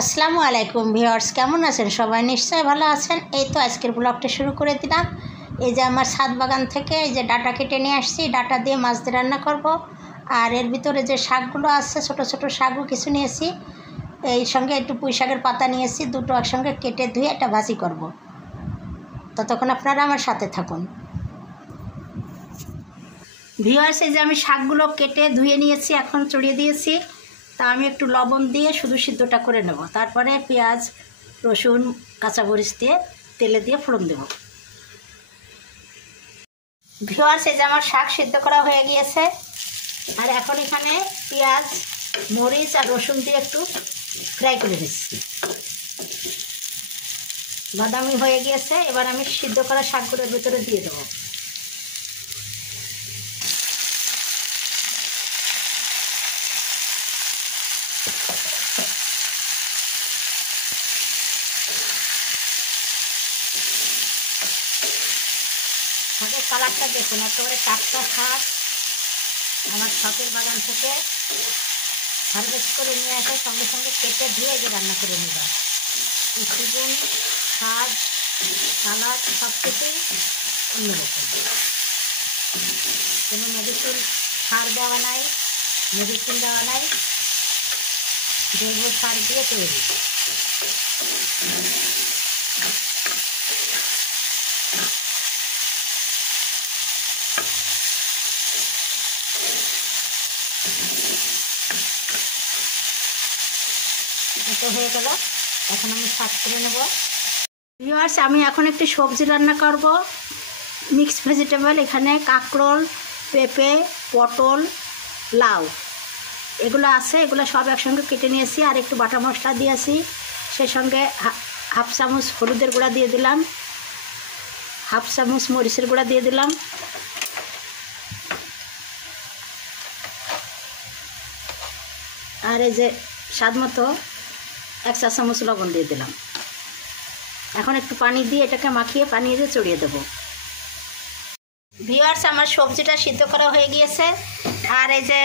আসসালামু আলাইকুম ভিউয়ার্স, কেমন আছেন সবাই? নিশ্চয়ই ভালো আছেন। এই তো আজকের ব্লগটা শুরু করে দিলাম। এই যে আমার ছাদ বাগান থেকে এই যে ডাটা কেটে নিয়ে আসছি, ডাটা দিয়ে মাছ দিয়ে রান্না করব। আর এর ভিতরে যে শাকগুলো আছে ছোট ছোট শাকও কিছু নিয়েছি, এই সঙ্গে একটু পুঁই শাকের পাতা নিয়েছি, দুটো একসঙ্গে কেটে ধুয়ে একটা ভাজি করব। ততক্ষণ আপনারা আমার সাথে থাকুন। ভিউয়ার্স, এই যে আমি শাকগুলো কেটে ধুয়ে নিয়েছি, এখন চড়িয়ে দিয়েছি। তা আমি একটু লবণ দিয়ে শুধু সিদ্ধটা করে নেব, তারপরে পেঁয়াজ রসুন কাঁচামরিচ দিয়ে তেলে দিয়ে ফোড়ন দেব। ভিউয়ার্স, এই যে আমার শাক সিদ্ধ করা হয়ে গিয়েছে। আর এখন এখানে পেঁয়াজ মরিচ আর রসুন দিয়ে একটু ফ্রাই করে দিচ্ছি। বাদামি হয়ে গিয়েছে, এবার আমি সিদ্ধ করা শাকগুলোর ভিতরে দিয়ে দেবো। শাকের কালারটা দেখুন, একেবারে টাটকা শাক আমার শখের বাগান থেকে হারভেস্ট করে নিয়ে আসে, সঙ্গে সঙ্গে কেটে ধুয়ে যে রান্না করে নেবা। এই সুগুন শাক সালাদ সব কিছুই অন্যরকম, কোনো মেডিসিন সার দেওয়া নাই, মেডিসিন দেওয়া নাই, জৈব সার দিয়ে তৈরি। এটা হয়ে গেল, এখন আমি শাক করে নেব। ভিউয়ার্স, আমি এখন একটি সবজি রান্না করব, মিক্স ভেজিটেবল। এখানে কাঁকরোল, পেঁপে, পটল, লাউ এগুলো আছে, এগুলো সব একসঙ্গে কেটে নিয়েছি। আর একটু বাটা মশলা দিয়েছি, সেই সঙ্গে হাফ চামচ হলুদের গুঁড়া দিয়ে দিলাম, হাফ চামচ মরিচের গুঁড়া দিয়ে দিলাম, আর এই যে স্বাদ মতো 1 চা চামচ লবণ দিয়ে দিলাম। এখন একটু পানি দিয়ে এটাকে মাখিয়ে পানি দিয়ে চড়িয়ে দেব। ভিউয়ার্স, আমার সবজিটা সিদ্ধ করা হয়ে গিয়েছে। আর এই যে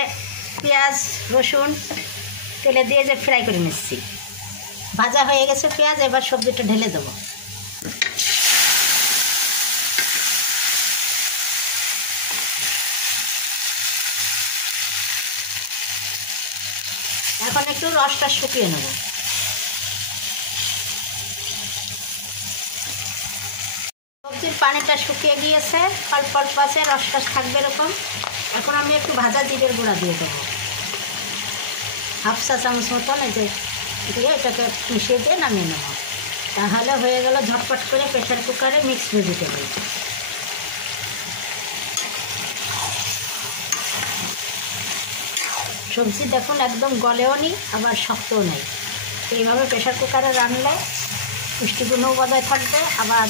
পেঁয়াজ রসুন তেলে দিয়ে যে ফ্রাই করে নিচ্ছি, ভাজা হয়ে গেছে পেঁয়াজ। এবার সবজিটা ঢেলে দেবো। এখন একটু রসটা শুকিয়ে নেব। সবজির পানিটা শুকিয়ে গিয়েছে, অল্প অল্প আছে, রসটা থাকবে এরকম। এখন আমি একটু ভাজা জিরের গুঁড়া দিয়ে দেবো, হাফ চা চামচ মতন। এই যে দিয়ে এটাকে মিশিয়ে দিয়ে নামিয়ে নেব। তাহলে হয়ে গেল ঝটপট করে প্রেশার কুকারে মিক্স ভেজিটেবল। সবজি দেখুন একদম গলেও নি, আবার শক্তও নেই। এইভাবে প্রেশার কুকারে রান্নলে পুষ্টিগুণও বজায় থাকবে, আবার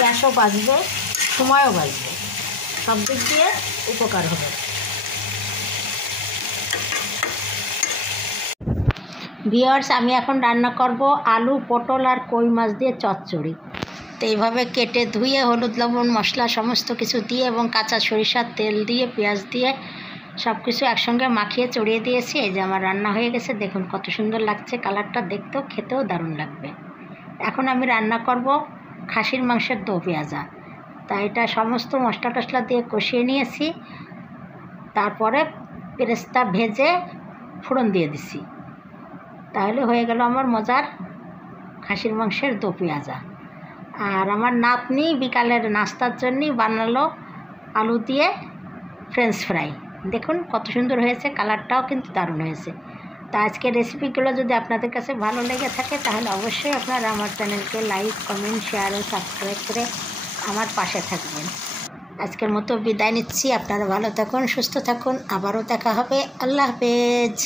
গ্যাসও বাঁচবে, সময়ও বাঁচবে, সব দিক দিয়ে উপকার হবে। ভিউয়ার্স, আমি এখন রান্না করব আলু পটল আর কই মাছ দিয়ে চচ্চড়ি। তো এইভাবে কেটে ধুয়ে হলুদ লবণ মশলা সমস্ত কিছু দিয়ে এবং কাঁচা সরিষার তেল দিয়ে পেঁয়াজ দিয়ে সব কিছু একসঙ্গে মাখিয়ে চড়িয়ে দিয়েছি। এই যে আমার রান্না হয়ে গেছে, দেখুন কত সুন্দর লাগছে কালারটা, দেখতেও খেতেও দারুণ লাগবে। এখন আমি রান্না করব খাসির মাংসের দো পেঁয়াজা। তা এটা সমস্ত মশলা টশলা দিয়ে কষিয়ে নিয়েছি, তারপরে পেরেস্তা ভেজে ফোড়ন দিয়ে দিছি। তাহলে হয়ে গেল আমার মজার খাসির মাংসের দো পেঁয়াজা। আর আমার নাতনি বিকালের নাস্তার জন্যই বানালো আলু দিয়ে ফ্রেঞ্চ ফ্রাই। দেখুন কত সুন্দর হয়েছে, কালারটাও কিন্তু দারুণ হয়েছে। তা আজকের রেসিপিগুলো যদি আপনাদের কাছে ভালো লেগে থাকে তাহলে অবশ্যই আপনারা আমার চ্যানেলকে লাইক কমেন্ট শেয়ার ও সাবস্ক্রাইব করে আমার পাশে থাকবেন। আজকের মতো বিদায় নিচ্ছি। আপনারা ভালো থাকুন, সুস্থ থাকুন, আবারও দেখা হবে। আল্লাহ হাফেজ।